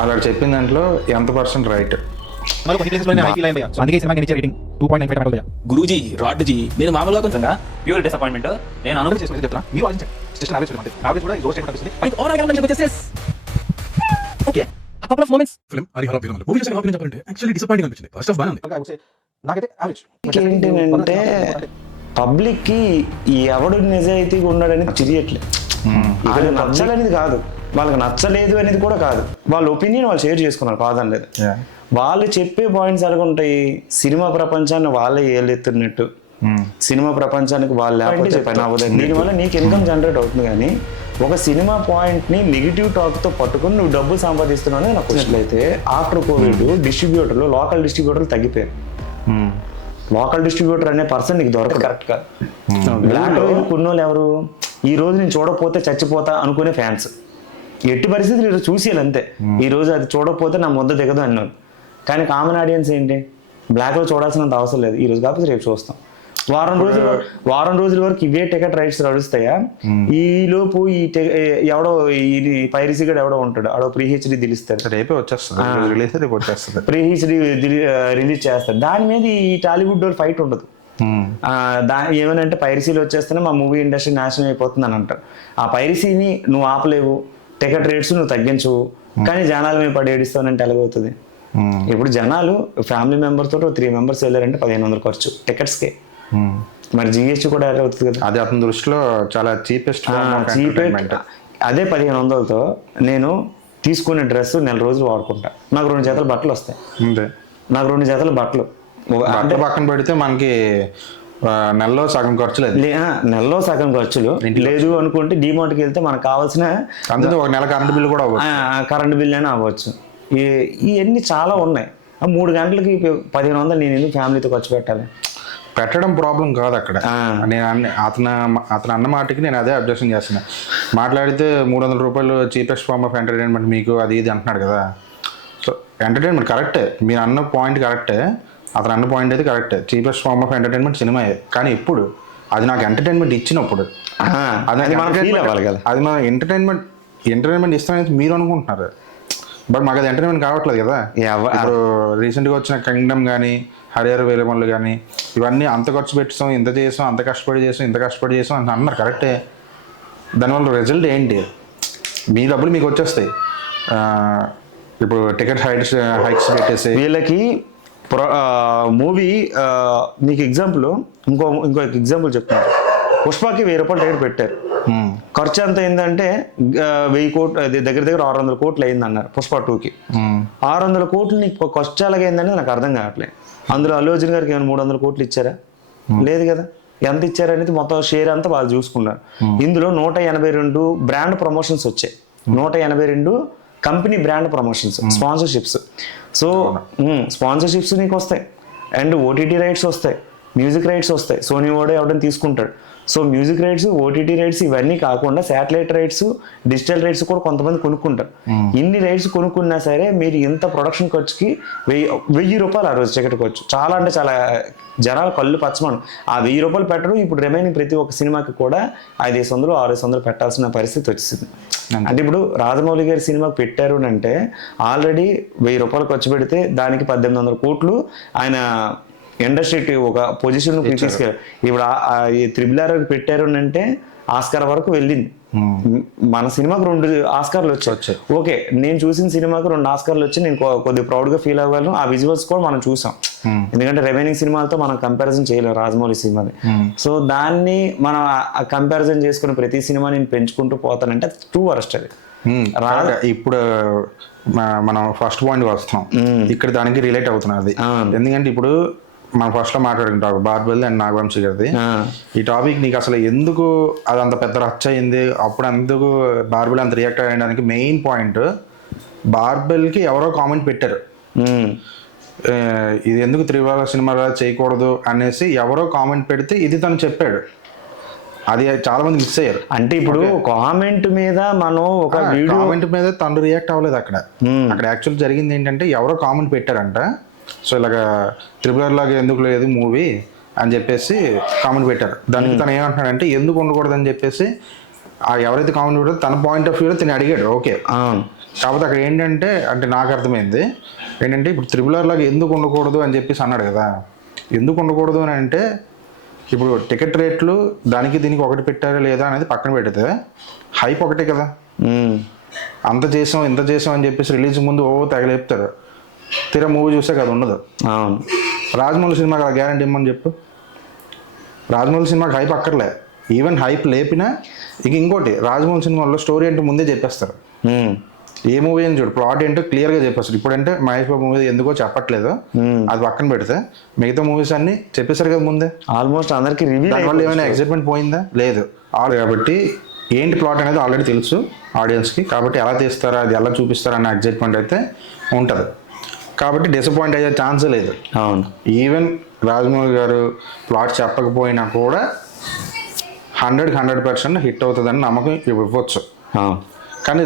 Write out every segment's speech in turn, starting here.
అలా చెప్పిన దాంట్లో ఎంత పర్సెంట్ రైట్? గురూజీ రాడ్ జీ నేను మామూలుగా కొంచెం ప్యూర్ డిసప్పాయింట్మెంట్ నేను అనుభవం చేసుకుని చెప్తాను. మీరు okay a couple of moments film Harihara Veeramallu movie చూసిన కాపీ చెప్పాలంటే యాక్చువల్లీ డిసప్పాయింటింగ్ అనిపించింది. ఫస్ట్ హాఫ్ బాగుంది. ఏంటంటే పబ్లిక్ కి ఎవడు నిజాయితీగా ఉన్నాడని తెలియట్లేదు. ఇక్కడ నచ్చాలనేది కాదు, వాళ్ళకి నచ్చలేదు అనేది కూడా కాదు, వాళ్ళ ఒపీనియన్ వాళ్ళు షేర్ చేసుకున్నారు, కాదని లేదు. వాళ్ళు చెప్పే పాయింట్స్ ఎలాగుంటాయి, సినిమా ప్రపంచాన్ని వాళ్ళే ఏళ్ళెత్తున్నట్టు, సినిమా ప్రపంచానికి వాళ్ళు లేకపోతే పని అవ్వదు. దీనివల్ల నీకు ఇన్కమ్ జనరేట్ అవుతుంది, కానీ ఒక సినిమా పాయింట్ ని నెగిటివ్ టాక్ తో పట్టుకుని నువ్వు డబ్బు సంపాదిస్తున్నావు అనేది నాకు వచ్చినట్లయితే ఆఫ్టర్ కోవిడ్ డిస్ట్రిబ్యూటర్లు, లోకల్ డిస్ట్రిబ్యూటర్లు తగ్గిపోయారు. లోకల్ డిస్ట్రిబ్యూటర్ అనే పర్సన్ నీకు దొరకదు. కరెక్ట్ కాదు. బ్లాక్ కొన్నోళ్ళు ఎవరు, ఈ రోజు నేను చూడకపోతే చచ్చిపోతా అనుకునే ఫ్యాన్స్. ఎట్టి పరిస్థితులు ఈరోజు చూసేయాలి అంతే, ఈ రోజు అది చూడకపోతే నా ముద్ద దిగదు అన్నాను. కానీ కామన్ ఆడియన్స్ ఏంటి, బ్లాక్ లో చూడాల్సినంత అవసరం లేదు, ఈ రోజు కాకపోతే రేపు చూస్తాం. వారం రోజుల వరకు ఇవే టికెట్ రైట్స్ నడుస్తాయా, ఈ లోపు ఈ ఎవడో ఈ పైరసీ గడు ఎవడో ఉంటాడు, ఆడో ప్రీ హెచ్డి దిలిస్తాడు, రేపే వచ్చేస్తుంది, ప్రీ హెచ్డి రిలీజ్ చేస్తాడు. దాని మీద ఈ టాలీవుడ్ ఫైట్ ఉండదు. ఏమనంటే పైరసీలు వచ్చేస్తేనే మా మూవీ ఇండస్ట్రీ నాశనం అయిపోతుంది అని అంటారు. ఆ పైరసీని నువ్వు ఆపలేవు, టికెట్ రేట్స్ నువ్వు తగ్గించవు, కానీ జనాల మీద పడి ఏడిస్తానంటే ఎలాగవుతుంది? ఇప్పుడు జనాలు ఫ్యామిలీ మెంబర్ తోటి 3 మెంబర్స్ వెళ్ళారంటే 1500 ఖర్చు టికెట్స్కే. మరి జిఎస్టీ కూడా యాడ్ అవుతుంది కదా. అది అతని దృష్టిలో చాలా చీపెస్ట్. అదే 1500తో నేను తీసుకునే డ్రెస్ నెల రోజులు వాడుకుంటా, నాకు 2 జతలు బట్టలు వస్తాయి. నాకు 2 జతలు బట్టలు అంటే పక్కన పెడితే మనకి నెలలో సగం ఖర్చులు, నెలలో సగం ఖర్చులు లేదు అనుకుంటే డిమార్ట్కి వెళ్తే మనకు కావాల్సిన అంతే ఒక నెల కరెంట్ బిల్లు కూడా కరెంట్ బిల్ అయినా అవ్వచ్చు. ఇవన్నీ చాలా ఉన్నాయి. 3 గంటలకి 1500 నేను ఎందుకు ఫ్యామిలీతో ఖర్చు పెట్టడం ప్రాబ్లం కాదు అక్కడ. నేను అతను అన్న మాటకి నేను అదే అబ్జెక్షన్ చేస్తున్నా. మాట్లాడితే 300 రూపాయలు చీపెస్ట్ ఫార్మ్ ఆఫ్ ఎంటర్టైన్మెంట్ మీకు అది ఇది అంటున్నాడు కదా. సో ఎంటర్టైన్మెంట్ కరెక్టే, మీరు అన్న పాయింట్ కరెక్టే, అతను అన్న పాయింట్ అయితే కరెక్టే, చీపెస్ట్ ఫార్మ్ ఆఫ్ ఎంటర్టైన్మెంట్ సినిమాయే. కానీ ఇప్పుడు అది నాకు ఎంటర్టైన్మెంట్ ఇచ్చినప్పుడు అది మన ఎంటర్టైన్మెంట్ ఇస్తానని మీరు అనుకుంటున్నారు, బట్ మాకు అది ఎంటర్టైన్మెంట్ కావట్లేదు కదా. ఇప్పుడు రీసెంట్గా వచ్చిన కింగ్డమ్ కానీ హరిహర వీరమల్లు కానీ ఇవన్నీ అంత ఖర్చు పెట్టాం, ఇంత చేసాం, అంత కష్టపడి చేసాం అని అన్నారు, కరెక్టే. దానివల్ల రిజల్ట్ ఏంటి, మీ డబ్బులు మీకు వచ్చేస్తాయి. ఇప్పుడు టికెట్ హైక్స్ పెట్టేసి వీళ్ళకి మూవీ మీకు ఎగ్జాంపుల్ ఇంకో ఎగ్జాంపుల్ చెప్తున్నారు. పుష్పకి 1000 రూపాయలు టికెట్ పెట్టారు, ఖర్చు ఎంత అయిందంటే 1000 కోట్లు, అది దగ్గర 600 కోట్లు అయింది అన్నారు పుష్ప 2కి. 600 కోట్లు నీకు ఖర్చు ఎలాగైందనేది నాకు అర్థం కావట్లేదు. అందులో అల్లు అర్జున్ గారికి ఏమైనా 300 కోట్లు ఇచ్చారా? లేదు కదా. ఎంత ఇచ్చారనేది మొత్తం షేర్ అంతా వాళ్ళు చూసుకున్నారు. ఇందులో 182 బ్రాండ్ ప్రమోషన్స్ వచ్చాయి, 182 company brand promotions, sponsorships. So sponsorships నీకు వస్తాయి, అండ్ ఓటీటీ రైట్స్ వస్తాయి, మ్యూజిక్ రైట్స్ వస్తాయి, సోనీ వాడే ఎవడని తీసుకుంటాడు. So music rights, OTT rights ఇవన్నీ కాకుండా శాటిలైట్ రైట్స్, డిజిటల్ రైట్స్ కూడా కొంతమంది కొనుక్కుంటారు. ఇన్ని రైట్స్ కొనుక్కున్నా సరే మీరు ఇంత ప్రొడక్షన్ ఖర్చుకి 1000 రూపాయలు ఆ రోజు టికెట్ ఖర్చు. చాలా అంటే చాలా జనాలు కళ్ళు పచ్చమను. ఆ 1000 రూపాయలు పెట్టడం ఇప్పుడు రిమైనింగ్ ప్రతి ఒక్క సినిమాకి కూడా 500, 600 పెట్టాల్సిన పరిస్థితి వచ్చింది. అంటే ఇప్పుడు రాజమౌళి గారి సినిమాకి పెట్టారు అంటే ఆల్రెడీ 1000 రూపాయలు ఖర్చు పెడితే దానికి 1800 కోట్లు ఆయన ఇండస్ట్రీ ఒక పొజిషన్ తీసుకెళ్ళారు. ఇప్పుడు RRR పెట్టారు అంటే ఆస్కార్ వరకు వెళ్ళింది. మన సినిమాకు 2 ఆస్కార్లు వచ్చాయి. ఓకే, నేను చూసిన సినిమాకు 2 ఆస్కార్లు వచ్చి నేను కొద్దిగా ప్రౌడ్ గా ఫీల్ అవ్వగలను. ఆ విజువల్స్ కూడా మనం చూసాం, ఎందుకంటే రిమైనింగ్ సినిమాలతో మనం కంపారిజన్ చేయలేము రాజమౌళి సినిమాని. సో దాన్ని మనం కంపారిజన్ చేసుకుని ప్రతి సినిమా నేను పెంచుకుంటూ పోతానంటే టూ వరస్ట్ అది. ఇప్పుడు మనం ఫస్ట్ పాయింట్ వస్తున్నాం, ఇక్కడ దానికి రిలేట్ అవుతున్నది. ఎందుకంటే ఇప్పుడు మనం ఫస్ట్ లో మాట్లాడుకుంటాం బార్బెల్ అండ్ నాగవంశీ గారిది. ఈ టాపిక్ నీకు అసలు ఎందుకు అది అంత పెద్ద రచ్చ అయింది, అప్పుడు ఎందుకు బార్బెల్ అంత రియాక్ట్ అయ్యడానికి మెయిన్ పాయింట్, బార్బెల్కి ఎవరో కామెంట్ పెట్టారు, ఇది ఎందుకు త్రివార సినిమాలో చేయకూడదు అనేసి ఎవరో కామెంట్ పెడితే ఇది తను చెప్పాడు. అది చాలా మంది మిస్ అయ్యారు. అంటే ఇప్పుడు కామెంట్ మీద మనం ఒక కామెంట్ మీద తను రియాక్ట్ అవ్వలేదు. అక్కడ యాక్చువల్ జరిగింది ఏంటంటే ఎవరో కామెంట్ పెట్టారంట, సో ఇలాగా RRR లాగా ఎందుకు లేదు మూవీ అని చెప్పేసి కామెంట్ పెట్టారు. దానికి తను ఏమంటున్నాడంటే ఎందుకు ఉండకూడదు అని చెప్పేసి ఎవరైతే కామెంట్ పెట్టారో తన పాయింట్ ఆఫ్ వ్యూలో తను అడిగాడు. ఓకే, కాకపోతే అక్కడ ఏంటంటే అంటే నాకు అర్థమైంది ఏంటంటే ఇప్పుడు త్రిబుల్ ఆర్ లాగా ఎందుకు ఉండకూడదు అని చెప్పేసి అన్నాడు కదా. ఎందుకు ఉండకూడదు అని అంటే ఇప్పుడు టికెట్ రేట్లు దానికి దీనికి ఒకటి పెట్టారా లేదా అనేది పక్కన పెడితే హైప్ ఒకటే కదా. అంత చేసాం ఇంత చేసాం అని చెప్పేసి రిలీజ్ ముందు తెగలేపుతారు, తీరా మూవీ చూసాక అది ఉండదు. అవును, రాజమౌళి సినిమాకి అలా గ్యారంటీ ఇమ్మని చెప్పు. రాజమౌళి సినిమాకి హైప్ అక్కర్లే, ఈవెన్ హైప్ లేపినా ఇంకోటి రాజమౌళి సినిమాలో స్టోరీ అంటే ముందే చెప్పేస్తారు. ఏ మూవీ అని చూడు ప్లాట్ ఏంటో క్లియర్గా చెప్పేస్తారు. ఇప్పుడంటే మహేష్ బాబు మూవీ ఎందుకో చెప్పట్లేదు, అది పక్కన పెడితే మిగతా మూవీస్ అన్ని చెప్పేశారు కదా ముందే. ఆల్మోస్ట్ అందరికి రివ్యూ దానివల్ల ఏమైనా ఎక్సైట్మెంట్ పోయిందా? లేదు. కాబట్టి ఏంటి ప్లాట్ అనేది ఆల్రెడీ తెలుసు ఆడియన్స్కి, కాబట్టి ఎలా తీస్తారా అది ఎలా చూపిస్తారా అనే ఎక్సైట్మెంట్ అయితే ఉంటుంది. కాబట్టి డిసప్పాయింట్ అయ్యే ఛాన్సే లేదు. అవును, ఈవెన్ రాజమౌళి గారు ప్లాట్ చెప్పకపోయినా కూడా 100% హిట్ అవుతుందని నమ్మకం ఇవ్వచ్చు. కానీ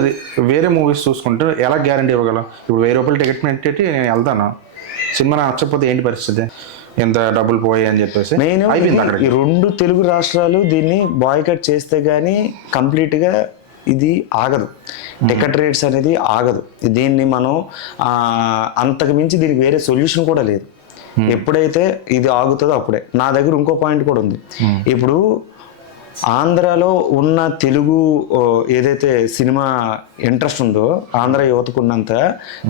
వేరే మూవీస్ చూసుకుంటే ఎలా గ్యారంటీ ఇవ్వగలం? ఇప్పుడు 1000 రూపాయలు టికెట్ పెట్టి నేను వెళ్తాను, సినిమా నచ్చకపోతే ఏంటి పరిస్థితి? ఎంత డబ్బులు పోయాయి అని చెప్పేసి అయిపోయింది అక్కడ. ఈ 2 తెలుగు రాష్ట్రాలు దీన్ని బాయ్కట్ చేస్తే గానీ కంప్లీట్గా ఇది ఆగదు, టికెట్ రేట్స్ అనేది ఆగదు. దీన్ని మనం అంతకు మించి దీనికి వేరే సొల్యూషన్ కూడా లేదు. ఎప్పుడైతే ఇది ఆగుతుందో అప్పుడే. నా దగ్గర ఇంకో పాయింట్ కూడా ఉంది. ఇప్పుడు ఆంధ్రాలో ఉన్న తెలుగు ఏదైతే సినిమా ఇంట్రెస్ట్ ఉందో ఆంధ్ర యువతకున్నంత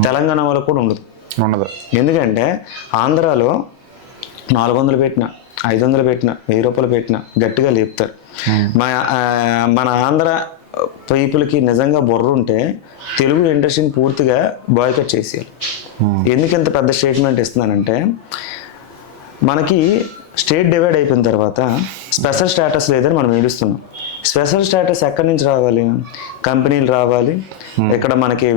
తెలంగాణ వాళ్ళకు కూడా ఉండదు. ఎందుకంటే ఆంధ్రాలో 400 పెట్టినా 500 పెట్టినా 1000 రూపాయలు పెట్టినా గట్టిగా లేపుతారు. మన ఆంధ్ర పీపుల్కి నిజంగా బుర్ర ఉంటే తెలుగు ఇండస్ట్రీని పూర్తిగా బాయ్కట్ చేసేయాలి. ఎందుకు ఇంత పెద్ద స్టేట్మెంట్ ఇస్తున్నానంటే మనకి స్టేట్ డివైడ్ అయిపోయిన తర్వాత స్పెషల్ స్టేటస్ లేదని మనం ఏడుస్తున్నాం. స్పెషల్ స్టేటస్ ఎక్కడి నుంచి రావాలి? కంపెనీలు రావాలి, ఇక్కడ మనకి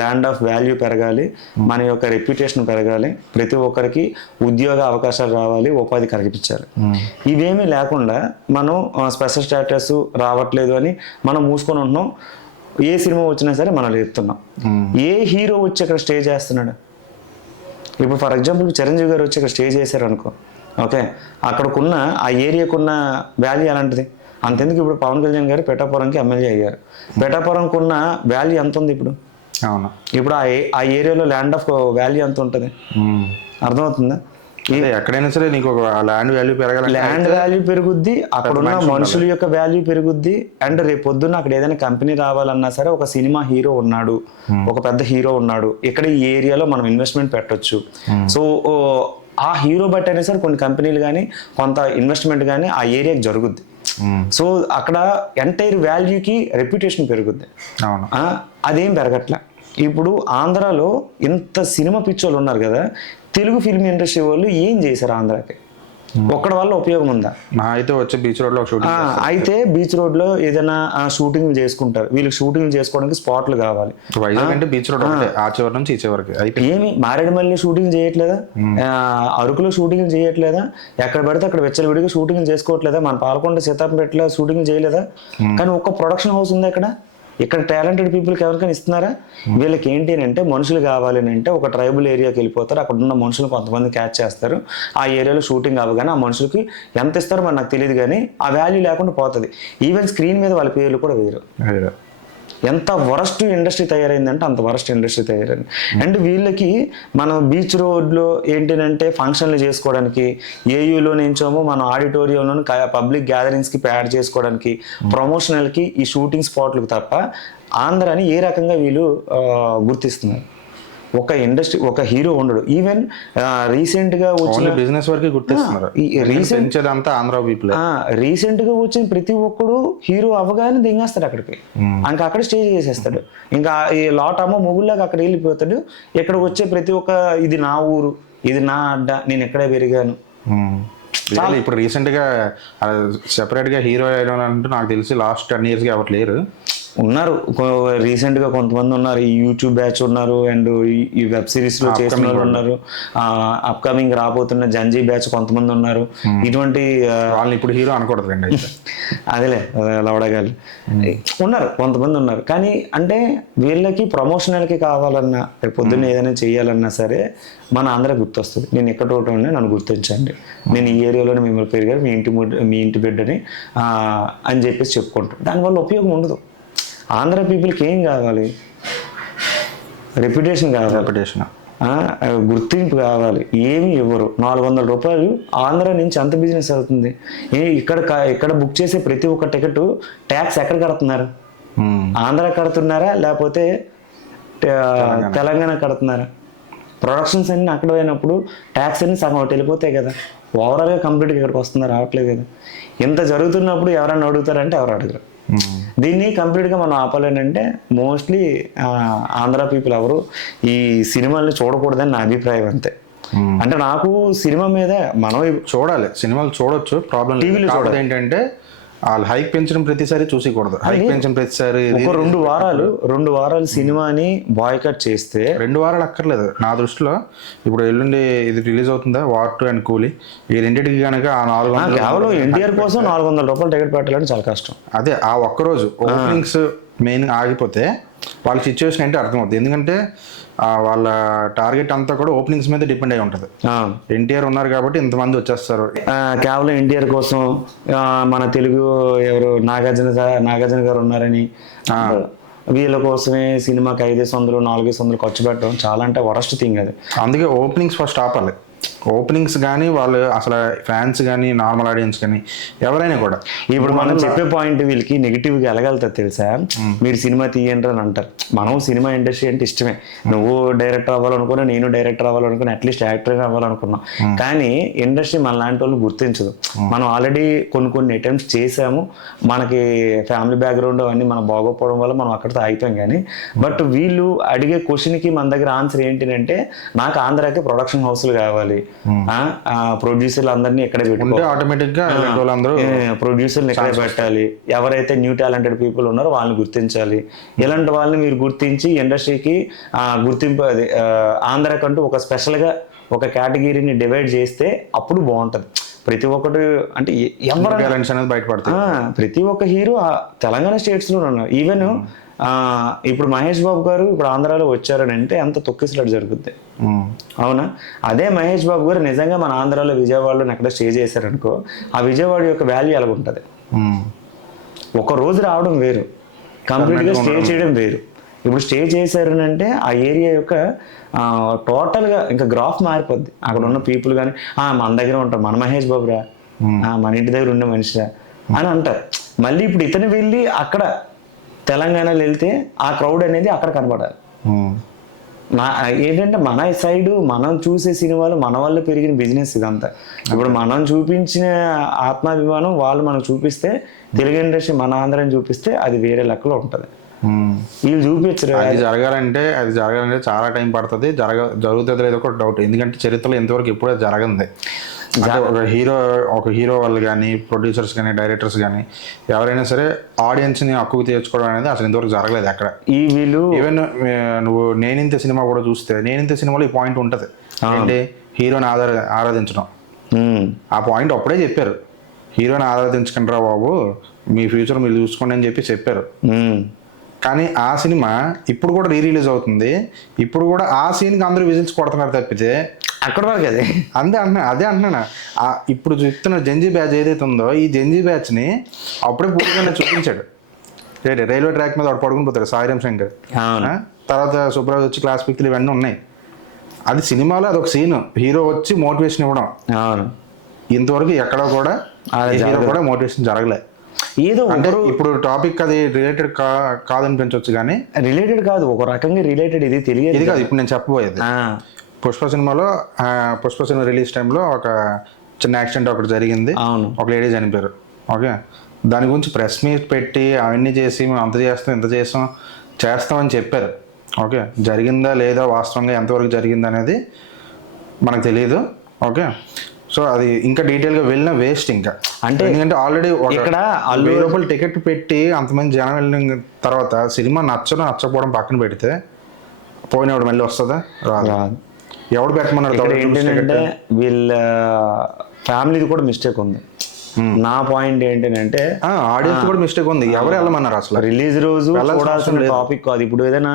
ల్యాండ్ ఆఫ్ వాల్యూ పెరగాలి, మన యొక్క రెప్యుటేషన్ పెరగాలి, ప్రతి ఒక్కరికి ఉద్యోగ అవకాశాలు రావాలి, ఉపాధి కల్పించాలి. ఇవేమీ లేకుండా మనం స్పెషల్ స్టేటస్ రావట్లేదు అని మనం మూసుకొని ఉంటున్నాం. ఏ సినిమా వచ్చినా సరే మనం లేపుతున్నాం. ఏ హీరో వచ్చి ఇక్కడ స్టే చేస్తున్నాడు? ఇప్పుడు ఫర్ ఎగ్జాంపుల్ చిరంజీవి గారు వచ్చి ఇక్కడ స్టే చేశారు అనుకో, ఓకే, అక్కడికున్న ఆ ఏరియాకున్న వాల్యూ ఎలాంటిది? అంతెందుకు ఇప్పుడు పవన్ కళ్యాణ్ గారు పిఠాపురంకి ఎమ్మెల్యే అయ్యారు. పిఠాపురంకి ఉన్న వాల్యూ ఎంత ఉంది ఇప్పుడు? అవును, ఇప్పుడు ఆ ఏరియాలో ల్యాండ్ ఆఫ్ వాల్యూ ఎంత ఉంటుంది? అర్థమవుతుందా? ఎక్కడైనా సరే నీకు ల్యాండ్ వాల్యూ పెరగాలి, ల్యాండ్ వాల్యూ పెరుగుద్ది, అక్కడున్న మనుషుల యొక్క వాల్యూ పెరుగుద్ది. అండ్ రేపు పొద్దున్న అక్కడ ఏదైనా కంపెనీ రావాలన్నా సరే ఒక సినిమా హీరో ఉన్నాడు, ఒక పెద్ద హీరో ఉన్నాడు, ఇక్కడ ఈ ఏరియాలో మనం ఇన్వెస్ట్మెంట్ పెట్టొచ్చు. సో ఆ హీరో బట్టి అయినా సరే కొన్ని కంపెనీలు కానీ కొంత ఇన్వెస్ట్మెంట్ కానీ ఆ ఏరియాకి జరుగుద్ది. సో అక్కడ ఎంటైర్ వాల్యూకి రెప్యుటేషన్ పెరుగుద్ది. అదేం పెరగట్లే. ఇప్పుడు ఆంధ్రాలో ఇంత సినిమా పిచ్చోళ్ళు ఉన్నారు కదా, తెలుగు ఫిల్మ్ ఇండస్ట్రీ వాళ్ళు ఏం చేశారు ఆంధ్రాకి? ఒక్కడి వల్ల ఉపయోగం ఉందా? అయితే వచ్చే బీచ్ రోడ్ లో అయితే బీచ్ రోడ్ లో ఏదైనా షూటింగ్ చేసుకుంటారు. వీళ్ళకి షూటింగ్ చేసుకోవడానికి స్పాట్లు కావాలి. వైజాగ్ అంటే బీచ్ రోడ్ ఆ చివరి నుంచి ఈ చివరికి. ఏమి మారేడుమల్లి షూటింగ్ చేయట్లేదా? అరకులో షూటింగ్ చేయట్లేదా? ఎక్కడ పడితే అక్కడ వెచ్చలవిడిగా షూటింగ్ చేసుకోవట్లేదా? మన పాలకొండ సీతాపేటలో షూటింగ్ చేయలేదా? కానీ ఒక్క ప్రొడక్షన్ హౌస్ ఉంది ఇక్కడ టాలెంటెడ్ పీపుల్కి ఎవరికైనా ఇస్తున్నారా? వీళ్ళకి ఏంటి అంటే మనుషులు కావాలి అంటే ఒక ట్రైబల్ ఏరియాకి వెళ్ళిపోతారు, అక్కడ ఉన్న మనుషులు కొంతమంది క్యాచ్ చేస్తారు, ఆ ఏరియాలో షూటింగ్ అవ్వగానే ఆ మనుషులకి ఎంత ఇస్తారో మరి నాకు తెలియదు, కానీ ఆ వాల్యూ లేకుండా పోతుంది. ఈవెన్ స్క్రీన్ మీద వాళ్ళ పేర్లు కూడా వేరు. ఎంత వరస్ట్ ఇండస్ట్రీ తయారైందంటే అంత వరస్ట్ ఇండస్ట్రీ తయారైంది. అండ్ వీళ్ళకి మనం బీచ్ రోడ్లో ఏంటంటే ఫంక్షన్లు చేసుకోవడానికి, ఏయూలో నుంచేమో మనం ఆడిటోరియంలో పబ్లిక్ గ్యాదరింగ్స్కి యాడ్ చేసుకోవడానికి, ప్రమోషనల్కి ఈ షూటింగ్ స్పాట్లకు తప్ప ఆంధ్రాని ఏ రకంగా వీళ్ళు గుర్తిస్తున్నారు? ఒక ఇండస్ట్రీ ఒక హీరో ఉండడు. ఈవెన్ రీసెంట్ గా వచ్చిన బిజినెస్ వరకు గుర్తిస్తున్నారు. రీసెంట్ గా వచ్చిన ప్రతి ఒక్కడు హీరో అవగానే దింగేస్తాడు అక్కడికి, ఇంకా అక్కడ స్టే చేసేస్తాడు. ఇంకా ఈ లాట్ అమ్మ మొగుల్లాగా అక్కడ వెళ్ళిపోతాడు. ఇక్కడికి వచ్చే ప్రతి ఒక్క ఇది నా ఊరు, ఇది నా అడ్డ, నేను ఎక్కడే పెరిగాను. ఇప్పుడు రీసెంట్ గా సెపరేట్ గా హీరో అయ్యడం అంటే నాకు తెలిసి లాస్ట్ 10 years గా ఎవరు లేరు. ఉన్నారు రీసెంట్ గా కొంతమంది ఉన్నారు, ఈ యూట్యూబ్ బ్యాచ్ ఉన్నారు, అండ్ ఈ వెబ్ సిరీస్ లో చేసిన వాళ్ళు ఉన్నారు, అప్కమింగ్ రాబోతున్న జంజీ బ్యాచ్ కొంతమంది ఉన్నారు. ఇటువంటి వాళ్ళని ఇప్పుడు హీరో అనకూడదు అండి. అదేలే లవడగాళ్ళు ఉన్నారు, కొంతమంది ఉన్నారు. కానీ అంటే వీళ్ళకి ప్రమోషనల్కి కావాలన్నా పొద్దున్న ఏదైనా చేయాలన్నా సరే మన ఆంధ్ర గుర్తొస్తుంది. నేను ఎక్కడ ఒకటి నన్ను గుర్తించండి, నేను ఈ ఏరియాలోనే మిమ్మల్ని పెరిగారు, మీ ఇంటి బిడ్డని అని చెప్పేసి చెప్పుకుంటాం. దానివల్ల ఉపయోగం ఉండదు. ఆంధ్ర పీపుల్కి ఏం కావాలి? రెప్యుటేషన్ కావాలి, రెప్యుటేషన్, గుర్తింపు కావాలి. ఏమి ఇవ్వరు. 400 రూపాయలు ఆంధ్ర నుంచి అంత బిజినెస్ అవుతుంది. ఇక్కడ బుక్ చేసే ప్రతి ఒక్క టికెట్ ట్యాక్స్ ఎక్కడ కడుతున్నారు? ఆంధ్ర కడుతున్నారా లేకపోతే తెలంగాణ కడుతున్నారా? ప్రొడక్షన్స్ అన్ని అక్కడ పోయినప్పుడు ట్యాక్స్ అన్ని సగం ఒకటి వెళ్ళిపోతాయి కదా. ఓవరాల్గా కంప్లీట్గా ఇక్కడికి వస్తుందా? రావట్లేదు కదా. ఇంత జరుగుతున్నప్పుడు ఎవరైనా అడుగుతారంటే ఎవరు అడగరు. దీన్ని కంప్లీట్గా మనం ఆపాలేనంటే మోస్ట్లీ ఆంధ్ర పీపుల్ ఎవరు ఈ సినిమాల్ని చూడకూడదని నా అభిప్రాయం అంతే. అంటే నాకు సినిమా మీద మనం చూడాలి, సినిమాలు చూడొచ్చు, ప్రాబ్లం టీవీలో చూడదు. ఏంటంటే వాళ్ళు హైక్ పెంచడం ప్రతిసారి చూసేకూడదు. హైక్ పెంచడం ప్రతిసారి ఒక 2 వారాలు సినిమాని బాయ్కట్ చేస్తే 2 వారాలు అక్కర్లేదు నా దృష్టిలో. ఇప్పుడు ఎల్లుండి ఇది రిలీజ్ అవుతుందా, వార్ 2 అండ్ కూలీ, ఈ రెండింటికి కనుక ఆ 400 కేవలం ఎన్టీఆర్ కోసం 400 రూపాయలు టికెట్ పెట్టాలంటే చాలా కష్టం. అదే ఆ ఒక్కరోజు ఓపెనింగ్స్ మెయిన్ ఆగిపోతే వాళ్ళ సిచ్యువేషన్ అంటే అర్థమవుతుంది. ఎందుకంటే వాళ్ళ టార్గెట్ అంతా కూడా ఓపెనింగ్స్ మీద డిపెండ్ అయి ఉంటుంది. ఎన్టీఆర్ ఉన్నారు కాబట్టి ఇంతమంది వచ్చేస్తారు. కేవలం ఎన్టీఆర్ కోసం మన తెలుగు ఎవరు నాగార్జున గారు ఉన్నారని వీళ్ళ కోసమే సినిమాకి 500-400 ఖర్చు పెట్టడం చాలా అంటే వరస్ట్ థింగ్ అది. అందుకే ఓపెనింగ్స్ ఫస్ట్ ఆపాలి. ఓపెనింగ్స్ కానీ వాళ్ళు అసలు ఫ్యాన్స్ కానీ నార్మల్ ఆడియన్స్ కానీ ఎవరైనా కూడా ఇప్పుడు మనం చెప్పే పాయింట్ వీళ్ళకి నెగిటివ్గా ఎలాగలుగుతుంది తెలుసా? మీరు సినిమా తీయండి అని అంటారు. మనం సినిమా ఇండస్ట్రీ అంటే ఇష్టమే. నువ్వు డైరెక్టర్ అవ్వాలనుకున్నా, నేను డైరెక్టర్ అవ్వాలనుకున్నా, అట్లీస్ట్ యాక్టర్ అవ్వాలనుకున్నాం. కానీ ఇండస్ట్రీ మన లాంటి వాళ్ళు గుర్తించదు. మనం ఆల్రెడీ కొన్ని అటెంప్ట్స్ చేసాము. మనకి ఫ్యామిలీ బ్యాక్గ్రౌండ్ అవన్నీ మనం బాగోపోవడం వల్ల మనం అక్కడితో ఆగిపోయాం. కానీ బట్ వీళ్ళు అడిగే క్వశ్చన్కి మన దగ్గర ఆన్సర్ ఏంటంటే నాకు ఆంధ్రాకి ప్రొడక్షన్ హౌస్లు కావాలి, ప్రొడ్యూసర్లు అందరినీ ఎక్కడ పెట్టుకుంటే ఆటోమేటిక్ గా ప్రొడ్యూసర్లు ఎక్కడ పెట్టాలి, ఎవరైతే న్యూ టాలెంటెడ్ పీపుల్ ఉన్నారో వాళ్ళని గుర్తించాలి. ఇలాంటి వాళ్ళని మీరు గుర్తించి ఇండస్ట్రీకి గుర్తింపు అది ఆంధ్రాకంటూ ఒక స్పెషల్గా ఒక కేటగిరీని డివైడ్ చేస్తే అప్పుడు బాగుంటుంది. ప్రతి ఒక్కటి అంటే ఎవరు బయటపడతారు. ప్రతి ఒక్క హీరో తెలంగాణ స్టేట్స్ లో ఉన్నారు. ఈవెన్ ఇప్పుడు మహేష్ బాబు గారు ఇప్పుడు ఆంధ్రాలో వచ్చారని అంటే అంత తొక్కిసలాట జరుగుద్ది, అవునా? అదే మహేష్ బాబు గారు నిజంగా మన ఆంధ్రాలో విజయవాడలో ఎక్కడ స్టే చేశారనుకో, ఆ విజయవాడ యొక్క వాల్యూ ఎలా ఉంటుంది? ఒక రోజు రావడం వేరు, కంప్లీట్గా స్టే చేయడం వేరు. ఇప్పుడు స్టే చేశారని అంటే ఆ ఏరియా యొక్క టోటల్గా ఇంకా గ్రాఫ్ మారిపోద్ది. అక్కడ ఉన్న పీపుల్ కానీ మన దగ్గర ఉంటారు, మన మహేష్ బాబు రా, మన ఇంటి దగ్గర ఉండే మనిషిరా అని అంటారు. మళ్ళీ ఇప్పుడు ఇతను వెళ్ళి అక్కడ తెలంగాణలో వెళ్తే ఆ క్రౌడ్ అనేది అక్కడ కనబడాలి. ఏంటంటే మన సైడ్ మనం చూసే సినిమాలు మన వల్ల పెరిగిన బిజినెస్ ఇదంతా. ఇప్పుడు మనం చూపించిన ఆత్మాభిమానం వాళ్ళు మనకు చూపిస్తే, తెలుగు ఇండస్ట్రీ మన ఆంధ్రాని చూపిస్తే అది వేరే లెక్కలో ఉంటుంది. వీళ్ళు చూపించరు. అది జరగాలంటే చాలా టైం పడుతుంది. జరుగుతుంది లేదో ఒక డౌట్. ఎందుకంటే చరిత్రలో ఎంతవరకు ఎప్పుడూ జరగంది. ఒక హీరో వాళ్ళు కానీ, ప్రొడ్యూసర్స్ కానీ, డైరెక్టర్స్ కానీ ఎవరైనా సరే ఆడియన్స్ని హక్కుకు తీర్చుకోవడం అనేది అసలు ఇంతవరకు జరగలేదు ఎక్కడ. ఈవెన్ నువ్వు నేనింత సినిమా కూడా చూస్తే, నేనింత సినిమాలో ఈ పాయింట్ ఉంటుంది అంటే హీరోని ఆరాధించడం. ఆ పాయింట్ అప్పుడే చెప్పారు, హీరోని ఆరాధించకండి రా బాబు, మీ ఫ్యూచర్ మీరు చూసుకోండి అని చెప్పారు. కానీ ఆ సినిమా ఇప్పుడు కూడా రిలీజ్ అవుతుంది. ఇప్పుడు కూడా ఆ సీన్కి అందరూ విజిల్స్ కొడుతున్నారు తప్పితే అక్కడ వరకు అదే అంటున్నా. ఇప్పుడు చెప్తున్న జంజీ బ్యాచ్ ఏదైతే ఉందో, ఈ జంజీ బ్యాచ్ని అప్పుడే పూర్తిగా చూపించాడు. రైల్వే ట్రాక్ మీద వాడు పడుకుని పోతాడు సాయిరామ్ శంకర్, తర్వాత సుబ్రాజ్ వచ్చి క్లాస్ పిక్లు ఇవన్నీ ఉన్నాయి. అది సినిమాలో అదొక సీన్, హీరో వచ్చి మోటివేషన్ ఇవ్వడం. ఇంతవరకు ఎక్కడ కూడా హీరో కూడా మోటివేషన్ జరగలే. ఏదో అంటే ఇప్పుడు టాపిక్ అది రిలేటెడ్ కాదనిపించవచ్చు, కానీ రిలేటెడ్ కాదు, ఒక రకంగా రిలేటెడ్. ఇది తెలియదు, ఇది కాదు ఇప్పుడు నేను చెప్పబోయేది. పుష్ప సినిమా రిలీజ్ టైంలో ఒక చిన్న యాక్సిడెంట్ ఒకటి జరిగింది. ఒక లేడీ చనిపోయారు. ఓకే, దాని గురించి ప్రెస్ మీట్ పెట్టి అవన్నీ చేసి మేము అంత చేస్తాం ఇంత చేస్తామని చెప్పారు. ఓకే, జరిగిందా లేదా వాస్తవంగా ఎంతవరకు జరిగింది అనేది మనకు తెలియదు. ఓకే, సో అది ఇంకా డీటెయిల్గా వెళ్ళిన వేస్ట్. ఇంకా అంటే ఎందుకంటే ఆల్రెడీ ఇక్కడ 1000 రూపాయలు టికెట్ పెట్టి అంతమంది జనం వెళ్ళిన తర్వాత సినిమా నచ్చకపోవడం పక్కన పెడితే పోయినప్పుడు మళ్ళీ వస్తుందా? రాదు. ఎవడు పెట్టమన్నారు? ఏంటంటే వీళ్ళ ఫ్యామిలీది కూడా మిస్టేక్ ఉంది. నా పాయింట్ ఏంటంటే ఆడియన్స్ కూడా మిస్టేక్ ఉంది, ఎవరు వెళ్ళమన్నారు అసలు. రిలీజ్ రోజు వెళ్ళాల్సిన చూడాల్సిన అవసరం లేదు. టాపిక్ కాదు. ఇప్పుడు ఏదైనా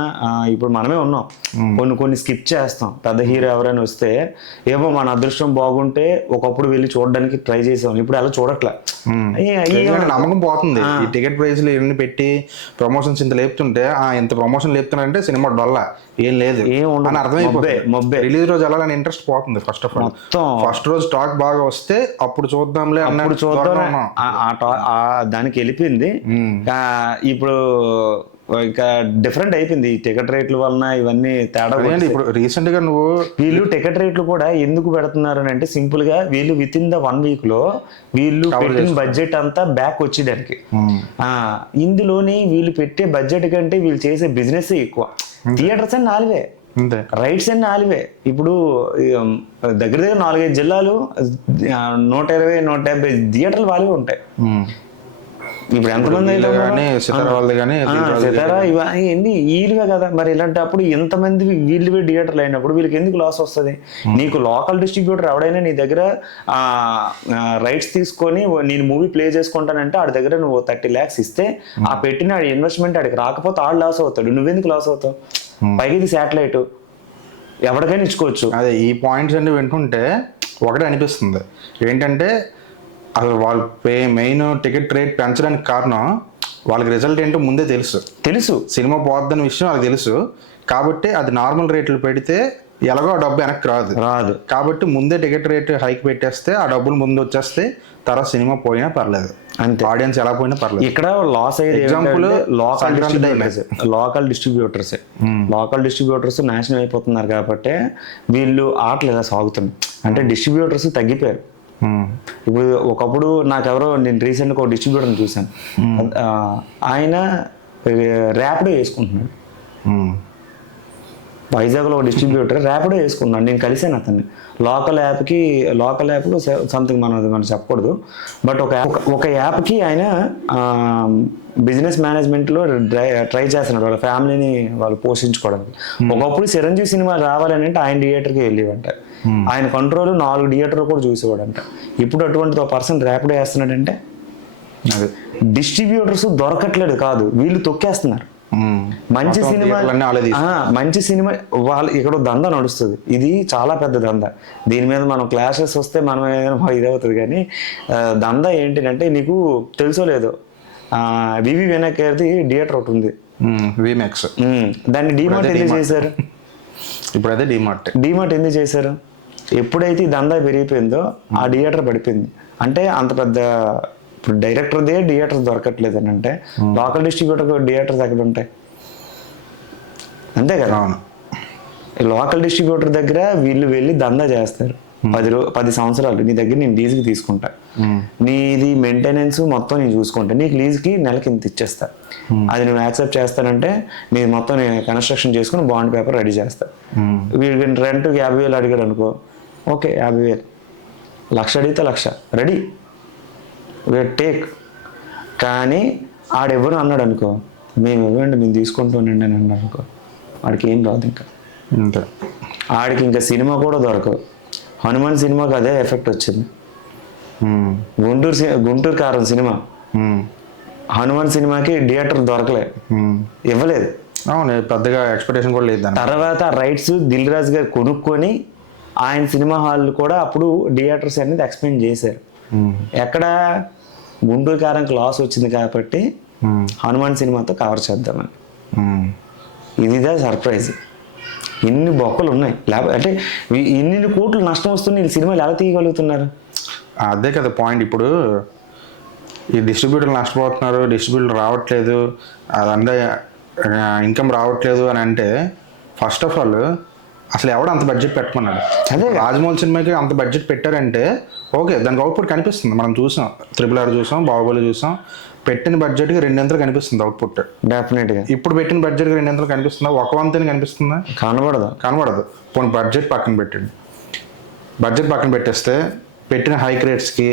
ఇప్పుడు మనమే ఉన్నాం, కొన్ని స్కిప్ చేస్తాం. పెద్ద హీరో ఎవరైనా వస్తే ఏమో మన అదృష్టం బాగుంటే ఒకప్పుడు వెళ్ళి చూడడానికి ట్రై చేసాం, ఇప్పుడు అలా చూడట్లే. ఎందుకంటే నమ్మకం పోతుంది. ఈ టికెట్ ప్రైస్లు ఇవన్నీ పెట్టి ప్రమోషన్స్ ఇంత లేపుతుంటే ఇంత ప్రమోషన్ లేపుతున్నారంటే సినిమా డొల్ల ఏం లేదు అని అర్థమైపోతుంది. రిలీజ్ రోజు వెళ్ళాలని ఇంట్రెస్ట్ పోతుంది. ఫస్ట్ ఆఫ్ ఆల్ ఫస్ట్ రోజు స్టాక్ బాగా వస్తే అప్పుడు చూద్దాంలే అప్పుడు చూద్దాం దానికి వెళ్ళిపోయింది. ఇప్పుడు ఇంకా డిఫరెంట్ అయిపోయింది టికెట్ రేట్ల వలన, ఇవన్నీ తేడా. ఇప్పుడు రీసెంట్ గా వీళ్ళు టికెట్ రేట్లు కూడా ఎందుకు పెడుతున్నారు అని అంటే సింపుల్ గా వీళ్ళు విత్ ఇన్ ద 1 week లో వీళ్ళు పెట్టిన బడ్జెట్ అంతా బ్యాక్ వచ్చేదానికి. ఇందులోని వీళ్ళు పెట్టే బడ్జెట్ కంటే వీళ్ళు చేసే బిజినెస్ ఎక్కువ. థియేటర్స్ అని 4 రైట్స్ అన్ని 4. ఇప్పుడు దగ్గర 4-5 జిల్లాలు 120-150 థియేటర్లు వాళ్ళే ఉంటాయి. ఇప్పుడు ఎంతమంది సితారా ఇవన్నీ వీలువే కదా. మరి ఇలాంటప్పుడు ఎంతమంది వీళ్ళువే థియేటర్లు అయినప్పుడు వీళ్ళకి ఎందుకు లాస్ వస్తుంది? నీకు లోకల్ డిస్ట్రిబ్యూటర్ ఎవడైనా నీ దగ్గర రైట్స్ తీసుకొని నేను మూవీ ప్లే చేసుకుంటానంటే ఆడి దగ్గర నువ్వు 30 lakhs ఇస్తే ఆ పెట్టిన ఇన్వెస్ట్మెంట్ ఆడికి రాకపోతే ఆడు లాస్ అవుతాడు, నువ్వెందుకు లాస్ అవుతావు? పైగా ఇది శాటిలైట్, ఎవరికైనా ఇచ్చుకోవచ్చు. అదే ఈ పాయింట్స్ అన్ని వింటుంటే ఒకటే అనిపిస్తుంది ఏంటంటే అసలు వాళ్ళు మెయిన్ టికెట్ రేట్ పెంచడానికి కారణం వాళ్ళకి రిజల్ట్ ఏంటో ముందే తెలుసు సినిమా పోద్దని విషయం వాళ్ళకి తెలుసు. కాబట్టి అది నార్మల్ రేట్లు పెడితే ఎలాగో ఆ డబ్బు వెనక్కి రాదు. కాబట్టి ముందే టికెట్ రేట్ హైక్ పెట్టేస్తే ఆ డబ్బులు ముందు వచ్చేస్తే తర్వాత సినిమా పోయినా పర్లేదు, అంతే. ఆడియన్స్ ఎలా పోయినా పర్లేదు. ఇక్కడ లాస్ అయ్యేది ఎగ్జాంపుల్ లోకల్ డిస్ట్రిబ్యూటర్స్ నాశనం అయిపోతున్నారు కాబట్టి వీళ్ళు ఆటలు ఇలా సాగుతున్నాయి. అంటే డిస్ట్రిబ్యూటర్స్ తగ్గిపోయారు. ఇప్పుడు ఒకప్పుడు నేను రీసెంట్గా ఒక డిస్ట్రిబ్యూటర్ని చూశాను. ఆయన ర్యాపిడో వేసుకుంటున్నాడు. వైజాగ్లో ఒక డిస్ట్రిబ్యూటర్ ర్యాపిడో వేసుకున్నాడు. నేను కలిసాను అతన్ని. లోకల్ యాప్లో సంథింగ్ మనం చెప్పకూడదు, బట్ ఒక యాప్కి ఆయన బిజినెస్ మేనేజ్మెంట్లో ట్రై చేస్తున్నాడు వాళ్ళ ఫ్యామిలీని వాళ్ళు పోషించుకోవడానికి. ఒకప్పుడు చిరంజీవి సినిమా రావాలని అంటే ఆయన థియేటర్కి వెళ్ళేవంట. ఆయన కంట్రోల్ 4 థియేటర్లు కూడా చూసేవాడంట. ఇప్పుడు అటువంటి ఒక పర్సన్ ర్యాపిడో వేస్తున్నాడంటే డిస్ట్రిబ్యూటర్స్ దొరకట్లేదు కాదు, వీళ్ళు తొక్కేస్తున్నారు. మంచి సినిమా వాళ్ళు ఇక్కడ దందా నడుస్తుంది. ఇది చాలా పెద్ద దందా. దీని మీద మనం క్లాషెస్ వస్తే మనం ఏదైనా ఇదవుతుంది. కానీ దందా ఏంటంటే నీకు తెలుసో లేదో వివి వినాయక్ గారిది థియేటర్ ఒకటి ఉంది, విమాక్స్. దాన్ని డిమార్ట్ ఎందుకు చేశారు? ఇప్పుడైతే డిమార్ట్ ఎందుకు చేశారు? ఎప్పుడైతే ఈ దందా పెరిగిపోయిందో ఆ థియేటర్ పడిపోయింది. అంటే అంత పెద్ద ఇప్పుడు డైరెక్టర్దే థియేటర్స్ దొరకట్లేదు అని అంటే లోకల్ డిస్ట్రిబ్యూటర్ థియేటర్స్ ఎక్కడ ఉంటాయి? అంతే కదా. లోకల్ డిస్ట్రిబ్యూటర్ దగ్గర వీళ్ళు వెళ్ళి దందా చేస్తారు. 10 సంవత్సరాలు నీ దగ్గర నేను లీజుకి తీసుకుంటా, నీది మెయింటెనెన్స్ మొత్తం నేను చూసుకుంటా, నీకు లీజుకి నెలకి ఇంత ఇచ్చేస్తా. అది నువ్వు యాక్సెప్ట్ చేస్తానంటే నేను మొత్తం కన్స్ట్రక్షన్ చేసుకుని బాండ్ పేపర్ రెడీ చేస్తా. వీడికి రెంట్ 50,000 అడిగాడు అనుకో, ఓకే 50,000. 1,00,000 అడిగితే 1,00,000 రెడీ, టేక్. కానీ ఆడెవరు అన్నాడు అనుకో, మేము ఇవ్వండి మేము తీసుకుంటానండి అని అన్నాడు అనుకో, వాడికి ఏం రాదు. ఇంకా ఆడికి ఇంకా సినిమా కూడా దొరకదు. హనుమాన్ సినిమాకి అదే ఎఫెక్ట్ వచ్చింది. గుంటూరు కారం సినిమా, హనుమాన్ సినిమాకి థియేటర్ దొరకలే, ఇవ్వలేదు. పెద్దగా ఎక్స్పెక్టేషన్ కూడా లేదు. తర్వాత రైట్స్ దిల్ రాజు గారు కొనుక్కొని ఆయన సినిమా హాల్ కూడా అప్పుడు థియేటర్స్ అనేది ఎక్స్పెండ్ చేశారు. ఎక్కడ గుంటూరు కారంకి లాస్ వచ్చింది కాబట్టి హనుమాన్ సినిమాతో కవర్ చేద్దామని. ఇదిదా సర్ప్రైజ్. ఇన్ని బొక్కలు ఉన్నాయి, అంటే ఇన్ని కోట్లు నష్టం వస్తుంది, ఈ సినిమాలు ఎలా తీయగలుగుతున్నారు? అదే కదా పాయింట్. ఇప్పుడు ఈ డిస్ట్రిబ్యూటర్లు నష్టపోతున్నారు, డిస్ట్రిబ్యూటర్ రావట్లేదు, అదంతా ఇన్కమ్ రావట్లేదు అని అంటే ఫస్ట్ ఆఫ్ ఆల్ అసలు ఎవడు అంత బడ్జెట్ పెట్టమన్నాడు? అదే రాజమౌళి సినిమాకి అంత బడ్జెట్ పెట్టారంటే ఓకే, దానికి అవుట్పుట్ కనిపిస్తుంది. మనం చూసాం, RRR చూసాం, బాహుబలి చూసాం. పెట్టిన బడ్జెట్కి 2 కనిపిస్తుంది అవుట్పుట్. డెఫినెట్గా. ఇప్పుడు పెట్టిన బడ్జెట్కి 2 కనిపిస్తుందా? ఒక వంతెన కనిపిస్తుందా? కనబడదు. పోనీ బడ్జెట్ పక్కన పెట్టండి. బడ్జెట్ పక్కన పెట్టేస్తే పెట్టిన హైక్ రేట్స్కి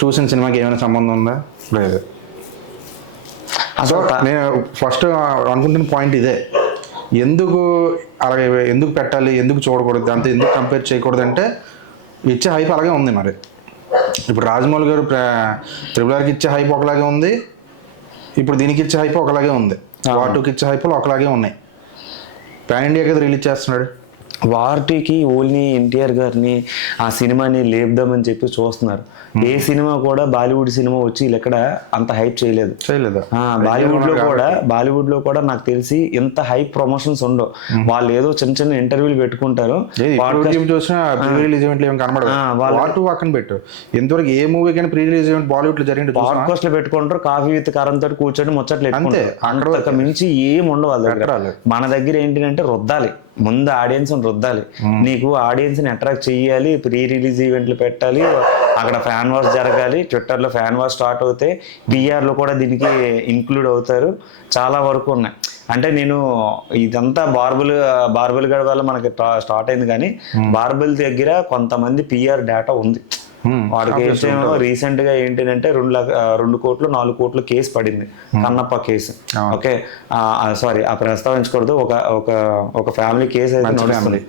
చూసిన సినిమాకి ఏమైనా సంబంధం ఉందా? లేదు. సో నేను ఫస్ట్ అనుకుంటున్న పాయింట్ ఇదే. ఎందుకు అలాగే ఎందుకు పెట్టాలి, ఎందుకు చూడకూడదు, అంత ఎందుకు కంపేర్ చేయకూడదు అంటే ఇచ్చే హైప్ అలాగే ఉంది. మరి ఇప్పుడు రాజమౌళి గారు త్రిబుల్ ఆర్కి ఇచ్చే హైప్ ఒకలాగే ఉంది, ఇప్పుడు దీనికి ఇచ్చే హైప్ ఒకలాగే ఉంది, వార్ టూకి ఇచ్చే హైప్లు ఒకలాగే ఉన్నాయి. పాన్ ఇండియాకి అయితే రిలీజ్ చేస్తున్నాడు. వార్టీకి ఓన్లీ ఎన్టీఆర్ గారిని ఆ సినిమాని లేపుదామని చెప్పి చూస్తున్నారు. ఏ సినిమా కూడా బాలీవుడ్ సినిమా వచ్చి ఎక్కడ అంత హైప్ చేయలేదు. బాలీవుడ్ లో కూడా నాకు తెలిసి ఇంత హైప్ ప్రమోషన్స్ ఉండవు. వాళ్ళు ఏదో చిన్న చిన్న ఇంటర్వ్యూలు పెట్టుకుంటారు. పక్కన పెట్టు, ఎంతవరకు ఏ మూవీ కానీ ప్రీ రిలీజ్ ఈవెంట్ బాలీవుడ్ లో జరిగింది పాడ్కాస్ట్ లో పెట్టుకుంటారు, కాఫీ విత్ కారంతో కూర్చొని ముచ్చట్లు అంతే. అంతకు మించి ఏం ఉండవు వాళ్ళ దగ్గర. మన దగ్గర ఏంటంటే రుద్దాలి, ముందు ఆడియన్స్ రుద్దాలి. నీకు ఆడియన్స్ ని అట్రాక్ట్ చెయ్యాలి, ప్రీ రిలీజ్ ఈవెంట్లు పెట్టాలి, అక్కడ ఫ్యాన్ వార్స్ జరగాలి, ట్విట్టర్ లో ఫ్యాన్ వార్స్ స్టార్ట్ అవుతాయి, పిఆర్ లో కూడా దీనికి ఇన్క్లూడ్ అవుతారు. చాలా వరకు ఉన్నాయి. అంటే నేను ఇదంతా బార్బుల్ గడ వల్ల మనకి స్టార్ట్ అయింది, కానీ బార్బుల్ దగ్గర కొంతమంది పిఆర్ డేటా ఉంది. వాడికి రీసెంట్ గా ఏంటంటే 2 కోట్లు 4 కోట్ల కేసు పడింది, కన్నప్ప కేసు. ఓకే సారీ, ఆ ప్రస్తావించకూడదు. ఒక ఫ్యామిలీ కేసు అయితే నడుస్తుంది.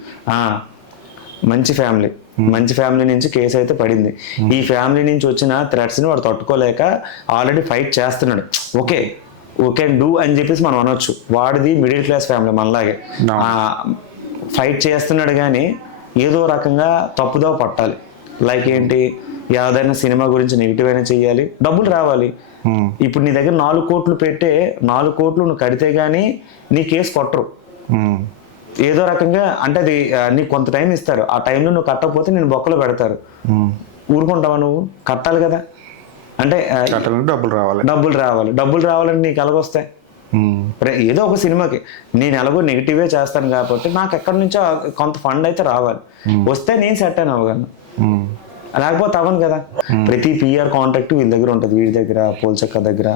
మంచి ఫ్యామిలీ నుంచి కేసు అయితే పడింది. ఈ ఫ్యామిలీ నుంచి వచ్చిన థ్రెట్స్ ని వాడు తట్టుకోలేక ఆల్రెడీ ఫైట్ చేస్తున్నాడు. ఓకే డూ అని చెప్పేసి మనం అనొచ్చు. వాడిది మిడిల్ క్లాస్ ఫ్యామిలీ మనలాగే. ఫైట్ చేస్తున్నాడు, కానీ ఏదో రకంగా తప్పుదో పట్టాలి. లైక్ ఏంటి, ఏదైనా సినిమా గురించి నెగిటివ్ అయినా చెయ్యాలి, డబ్బులు రావాలి. ఇప్పుడు నీ దగ్గర 4 కోట్లు పెట్టే 4 కోట్లు నువ్వు కడితే గానీ నీ కేసు కొట్టరు. ఏదో రకంగా అంటే అది నీకు కొంత టైం ఇస్తారు. ఆ టైంలో నువ్వు కట్టకపోతే నేను బొక్కలో పెడతారు. ఊరుకుంటావా? నువ్వు కట్టాలి కదా. అంటే డబ్బులు రావాలంటే నీకు ఎలాగొస్తాయి? ఏదో ఒక సినిమాకి నేను ఎలాగో నెగిటివే చేస్తాను కాబట్టి నాకు ఎక్కడి నుంచో కొంత ఫండ్ అయితే రావాలి. వస్తే నేను సెట్ అయిన అవ్వగలను, లేకపోతే అవ్వను కదా. ప్రతి పిఆర్ కాంటాక్ట్ వీళ్ళ దగ్గర ఉంటుంది. వీడి దగ్గర, పోల్చక్క దగ్గర,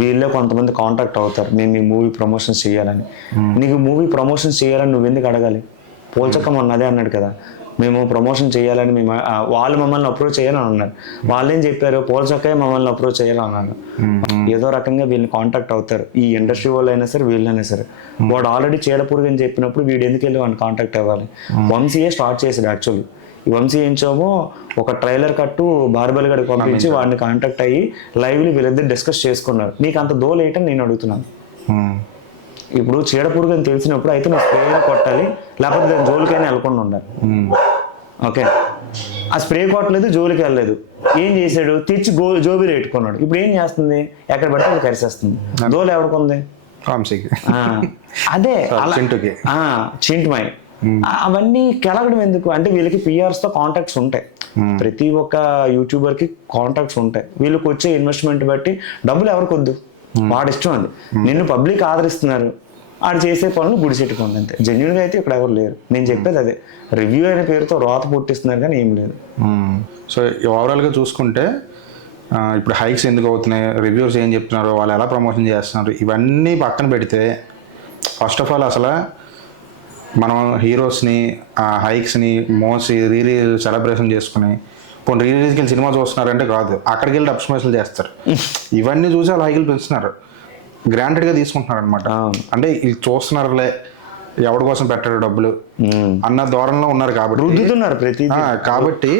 వీళ్ళే కొంతమంది కాంటాక్ట్ అవుతారు. నేను మీ మూవీ ప్రమోషన్స్ చేయాలని. నీకు మూవీ ప్రమోషన్స్ చేయాలని నువ్వు ఎందుకు అడగాలి? పోల్చక్క మొన్న అదే అన్నాడు కదా, మేము ప్రమోషన్ చేయాలని వాళ్ళు మమ్మల్ని అప్రోచ్ చేయాలని అన్నారు. వాళ్ళు ఏం చెప్పారు, పోల్చక్కే మమ్మల్ని అప్రోచ్ చేయాలని అన్నారు. ఏదో రకంగా వీళ్ళని కాంటాక్ట్ అవుతారు. ఈ ఇండస్ట్రీ వాళ్ళు అయినా సరే, వీళ్ళైనా సరే. వాడు ఆల్రెడీ చీడపురుగు అని చెప్పినప్పుడు వీడు ఎందుకు వెళ్ళి వాడిని కాంటాక్ట్ అవ్వాలి? వంశీయే స్టార్ట్ చేశాడు యాక్చువల్లీ. ఈ వంశీ ఏంచోమో ఒక ట్రైలర్ కట్టు బార్బల్ గడికి పంపించి వాడిని కాంటాక్ట్ అయ్యి లైవ్లీ వీళ్ళిద్దరు డిస్కస్ చేసుకున్నారు. నీకు అంత దోలు ఏంటని నేను అడుగుతున్నాను. ఇప్పుడు చీడపురుగు అని తెలిసినప్పుడు అయితే నువ్వు స్ప్రే కొట్టాలి, లేకపోతే దాని జోలికైనా వెళ్ళకుండా ఉండాలి. ఓకే, ఆ స్ప్రే కొట్టలేదు, జోలికి వెళ్ళలేదు. ఏం చేశాడు? తెచ్చి జోబీలు పెట్టుకున్నాడు. ఇప్పుడు ఏం చేస్తుంది? ఎక్కడ పడితే అది కరిసేస్తుంది. దోలు ఎవరికి? అదే చింటుమాయ్. అవన్నీ కెలగడం ఎందుకు అంటే వీళ్ళకి పిఆర్స్ తో కాంటాక్ట్స్ ఉంటాయి. ప్రతి ఒక్క యూట్యూబర్ కి కాంటాక్ట్స్ ఉంటాయి. వీళ్ళకి వచ్చే ఇన్వెస్ట్మెంట్ బట్టి డబ్బులు ఎవరికి వద్దు, వాడి ఇష్టం అది. నిన్ను పబ్లిక్ ఆదరిస్తున్నారు, ఆడు చేసే పనులు గుడిసెట్టుకోండి అంతే. జెన్యున్ గా అయితే ఇక్కడ ఎవరు లేరు. నేను చెప్పేది అదే, రివ్యూ అనే పేరుతో రోత పుట్టిస్తున్నారు కానీ ఏం లేదు. సో ఓవరాల్ గా చూసుకుంటే ఇప్పుడు హైక్స్ ఎందుకు అవుతున్నాయి, రివ్యూర్స్ ఏం చెప్తున్నారు, వాళ్ళు ఎలా ప్రమోషన్ చేస్తున్నారు, ఇవన్నీ పక్కన పెడితే ఫస్ట్ ఆఫ్ ఆల్ అసలు మనం హీరోస్ని హైక్స్ని మోసి రీలీజ్ సెలబ్రేషన్ చేసుకుని కొన్ని రీలీజ్కి వెళ్ళి సినిమా చూస్తున్నారంటే కాదు, అక్కడికి వెళ్ళి డబ్స్మేషన్లు చేస్తారు. ఇవన్నీ చూసి వాళ్ళు హైకులు పెంచుతున్నారు, గ్రాంటెడ్గా తీసుకుంటున్నారు అనమాట. అంటే ఇది చూస్తున్నారులే, ఎవరి కోసం పెట్టారు డబ్బులు అన్న ధోరణిలో ఉన్నారు కాబట్టి రుద్దుతున్నారు ప్రతి. కాబట్టి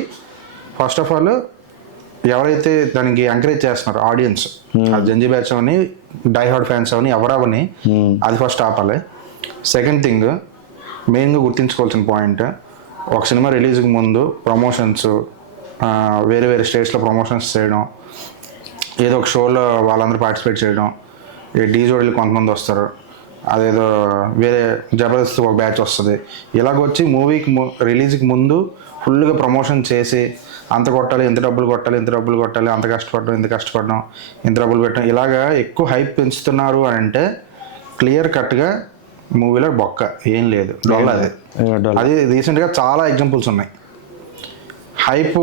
ఫస్ట్ ఆఫ్ ఆల్ ఎవరైతే దానికి ఎంకరేజ్ చేస్తున్నారు ఆడియన్స్, జంజీ బ్యాచ్ అవని, డైహార్డ్ ఫ్యాన్స్ అవని, ఎవరవని, అది ఫస్ట్ ఆపాలి. సెకండ్ థింగ్, మెయిన్గా గుర్తుంచుకోవాల్సిన పాయింట్, ఒక సినిమా రిలీజ్కి ముందు ప్రమోషన్స్, వేరే వేరే స్టేట్స్లో ప్రమోషన్స్ చేయడం, ఏదో ఒక షోలో వాళ్ళందరూ పార్టిసిపేట్ చేయడం, డీ జోడీలు కొంతమంది వస్తారు, అదేదో వేరే జబర్దస్త్ ఒక బ్యాచ్ వస్తుంది, ఇలాగొచ్చి మూవీకి రిలీజ్కి ముందు ఫుల్గా ప్రమోషన్ చేసి అంత కొట్టాలి, ఇంత డబ్బులు కొట్టాలి, అంత కష్టపడడం, ఇంత కష్టపడడం, ఇంత డబ్బులు పెట్టడం, ఇలాగా ఎక్కువ హైప్ పెంచుతున్నారు అని అంటే క్లియర్ కట్గా మూవీలో బొక్క ఏం లేదు, డొల్ల. అది రీసెంట్గా చాలా ఎగ్జాంపుల్స్ ఉన్నాయి. హైప్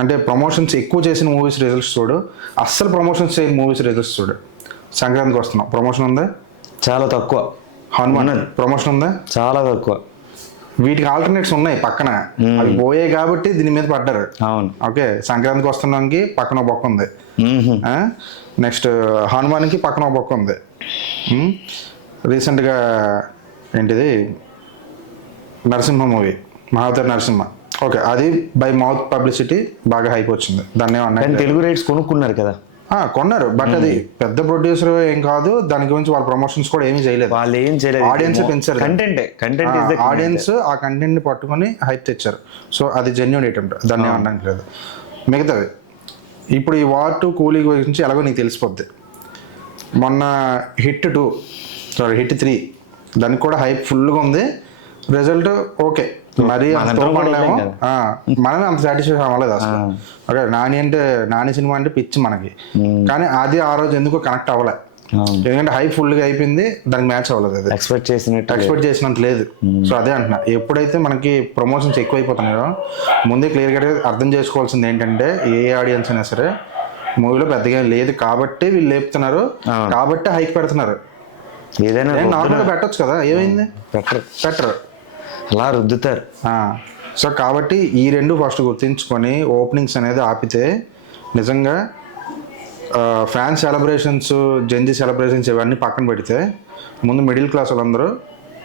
అంటే ప్రమోషన్స్ ఎక్కువ చేసిన మూవీస్ రిజల్ట్స్ చూడు, అస్సలు ప్రమోషన్స్ చేయని మూవీస్ రిజల్ట్స్ చూడు. సంక్రాంతికి వస్తున్నాం, ప్రమోషన్ ఉందా? చాలా తక్కువ. హనుమాన్ ప్రమోషన్ ఉందా? చాలా తక్కువ. వీటికి ఆల్టర్నేట్స్ ఉన్నాయి పక్కన, అవి పోయాయి కాబట్టి దీని మీద పడ్డారు. అవును, ఓకే. సంక్రాంతికి వస్తున్నానికి పక్కన బొక్క ఉంది, నెక్స్ట్ హనుమాన్కి పక్కన బొక్క ఉంది. రీసెంట్గా ఏంటిది నరసింహ మూవీ, మహావతార్ నరసింహ, ఓకే, అది బై మౌత్ పబ్లిసిటీ బాగా హైప్ వచ్చింది, దాన్ని కానీ ఏమన్నా తెలుగు రైట్స్ కొనుక్కున్నారు కదా, కొన్నారు. బట్ అది పెద్ద ప్రొడ్యూసర్ ఏం కాదు, దాని గురించి వాళ్ళ ప్రమోషన్స్ కూడా ఏమీ చేయలేదు. వాళ్ళు ఏం చేయలేదు, ఆడియన్స్ పెంచారు, కంటెంట్ ఆడియన్స్ ఆ కంటెంట్ ని పట్టుకొని హైప్ తెచ్చారు. సో అది జెన్యూన్ అటెంప్ట్, దాన్ని అనడానికి లేదు. మిగతాది ఇప్పుడు ఈ వార్ 2 కూలీ గురించి ఎలాగో నీకు తెలిసిపోద్ది. మొన్న హిట్ 3 దానికి కూడా హైప్ ఫుల్గా ఉంది, రిజల్ట్ ఓకే, మరి మనమే అంత సాటిస్ఫై అవ్వలేదు అసలు. ఓకే, నాని సినిమా అంటే పిచ్చి మనకి, కానీ అది ఆ రోజు ఎందుకో కనెక్ట్ అవ్వలే, ఎందుకంటే హైప్ ఫుల్గా అయిపోయింది, దానికి మ్యాచ్ అవ్వలేదు, అది ఎక్స్పెక్ట్ చేసినంత లేదు. సో అదే అంటున్నా, ఎప్పుడైతే మనకి ప్రమోషన్స్ ఎక్కువైపోతున్నాయో ముందే క్లియర్ గా అర్థం చేసుకోవాల్సింది ఏంటంటే, ఏ ఆడియన్స్ అయినా సరే మూవీలో పెద్దగా లేదు కాబట్టి వీళ్ళు లేపుతున్నారు, కాబట్టి హైక్ పెడుతున్నారు. ఏదైనా నార్మల్గా పెట్టొచ్చు కదా, ఏమైంది, పెట్టరు, అలా రుద్దుతారు. సో కాబట్టి ఈ రెండు ఫస్ట్ గుర్తించుకొని ఓపెనింగ్స్ అనేది ఆపితే నిజంగా ఫ్యాన్ సెలబ్రేషన్స్, జెన్జీ సెలబ్రేషన్స్ ఇవన్నీ పక్కన పెడితే ముందు మిడిల్ క్లాస్ వాళ్ళందరూ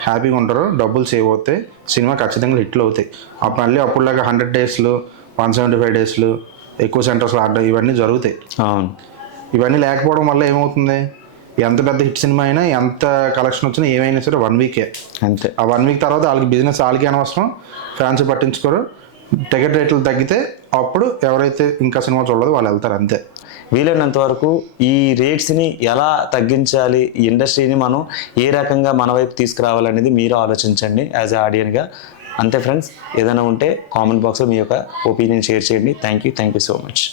హ్యాపీగా ఉంటారు, డబ్బులు సేవ్ అవుతాయి, సినిమా ఖచ్చితంగా హిట్లు అవుతాయి. మళ్ళీ అప్పుడులాగా 100 డేస్లు 175 డేస్లు ఎక్కువ సెంటర్స్లో ఆడడం ఇవన్నీ జరుగుతాయి. ఇవన్నీ లేకపోవడం వల్ల ఏమవుతుంది, ఎంత పెద్ద హిట్ సినిమా అయినా, ఎంత కలెక్షన్ వచ్చినా, ఏమైనా సరే 1 వీకే అంతే. ఆ 1 వీక్ తర్వాత వాళ్ళకి బిజినెస్ వాళ్ళకి అనవసరం, ఫ్యాన్స్ పట్టించుకోరు. టికెట్ రేట్లు తగ్గితే అప్పుడు ఎవరైతే ఇంకా సినిమా చూడలేదు వాళ్ళు వెళ్తారు, అంతే. వీలైనంత వరకు ఈ రేట్స్ని ఎలా తగ్గించాలి, ఈ ఇండస్ట్రీని మనం ఏ రకంగా మన వైపు తీసుకురావాలనేది మీరు ఆలోచించండి యాజ్ ఏ ఆడియన్గా. అంతే ఫ్రెండ్స్, ఏదైనా ఉంటే కామెంట్ బాక్స్లో మీ యొక్క ఒపీనియన్ షేర్ చేయండి. Thank you so much.